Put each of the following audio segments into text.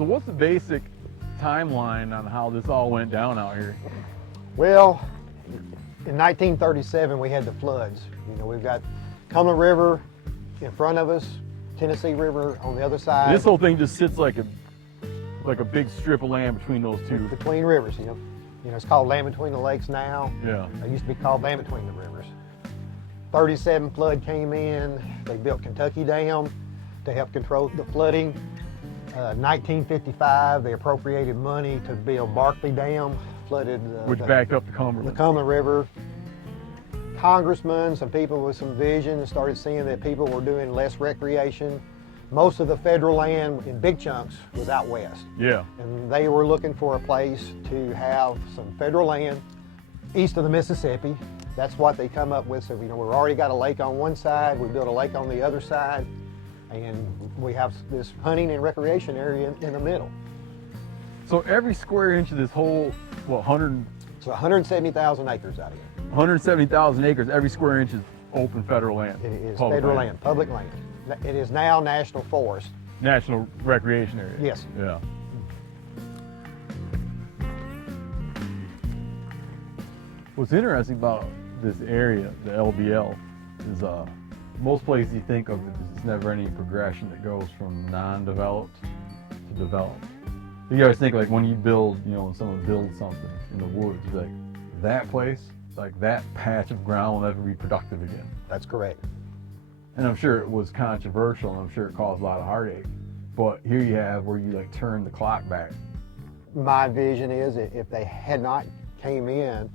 So what's the basic timeline on how this all went down out here? Well, in 1937 we had the floods. You know, we've got Cumberland River in front of us, Tennessee River on the other side. This whole thing just sits like a big strip of land between those two. Between rivers, you know. It's called Land Between the Lakes now. Yeah. It used to be called Land Between the Rivers. 37 flood came in. They built Kentucky Dam to help control the flooding. 1955, they appropriated money to build Barkley Dam, flooded Which backed up the Cumberland. the Cumberland River. Congressmen, some people with some vision, started seeing that people were doing less recreation. Most of the federal land in big chunks was out west. Yeah. And they were looking for a place to have some federal land east of the Mississippi. That's what they come up with. So, you know, we've already got a lake on one side, we built a lake on the other side, and we have this hunting and recreation area in the middle. So every square inch of this whole, what, It's 170,000 acres out here. 170,000 acres, every square inch is open federal land. It is Public federal land, public land. It is now national forest. National recreation area. Yes. Yeah. What's interesting about this area, the LBL, is most places you think of, there's never any progression that goes from non-developed to developed. You always think like when you build, you know, when someone builds something in the woods, like that place, like that patch of ground will never be productive again. That's correct. And I'm sure it was controversial, and I'm sure it caused a lot of heartache. But here you have where you like turn the clock back. My vision is that if they had not came in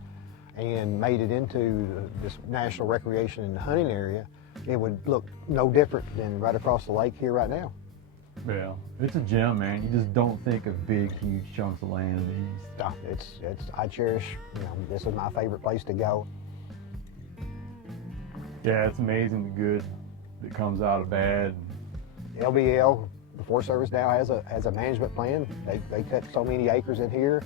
and made it into this national recreation and hunting area, it would look no different than right across the lake here right now. Yeah, it's a gem, man. You just don't think of big, huge chunks of land in the east. No, I cherish, you know, this is my favorite place to go. Yeah, it's amazing the good that comes out of bad. LBL, the Forest Service now has a management plan. They cut so many acres in here.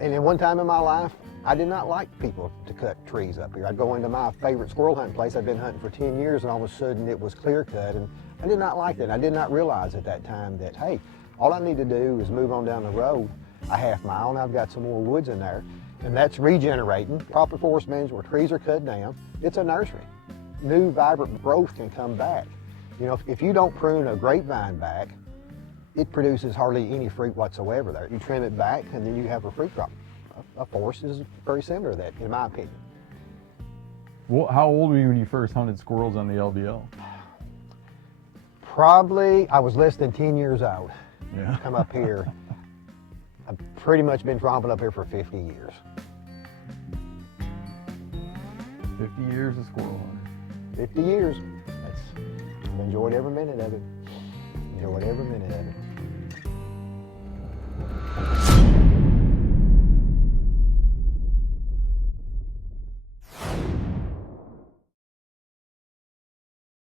And at one time in my life, I did not like people to cut trees up here. I'd go into my favorite squirrel hunting place. I'd been hunting for 10 years, and all of a sudden it was clear cut, and I did not like that. I did not realize at that time that, hey, all I need to do is move on down the road a half mile, and I've got some more woods in there. And that's regenerating. Proper forest management, where trees are cut down, it's a nursery. New, vibrant growth can come back. You know, if you don't prune a grapevine back, it produces hardly any fruit whatsoever there. You trim it back, and then you have a fruit crop. A forest is very similar to that, in my opinion. Well, how old were you when you first hunted squirrels on the LBL? Probably, I was less than 10 years old. Yeah. Come up here. I've pretty much been tromping up here for 50 years. 50 years of squirrel hunting. 50 years. I've enjoyed every minute of it. Enjoyed every minute of it.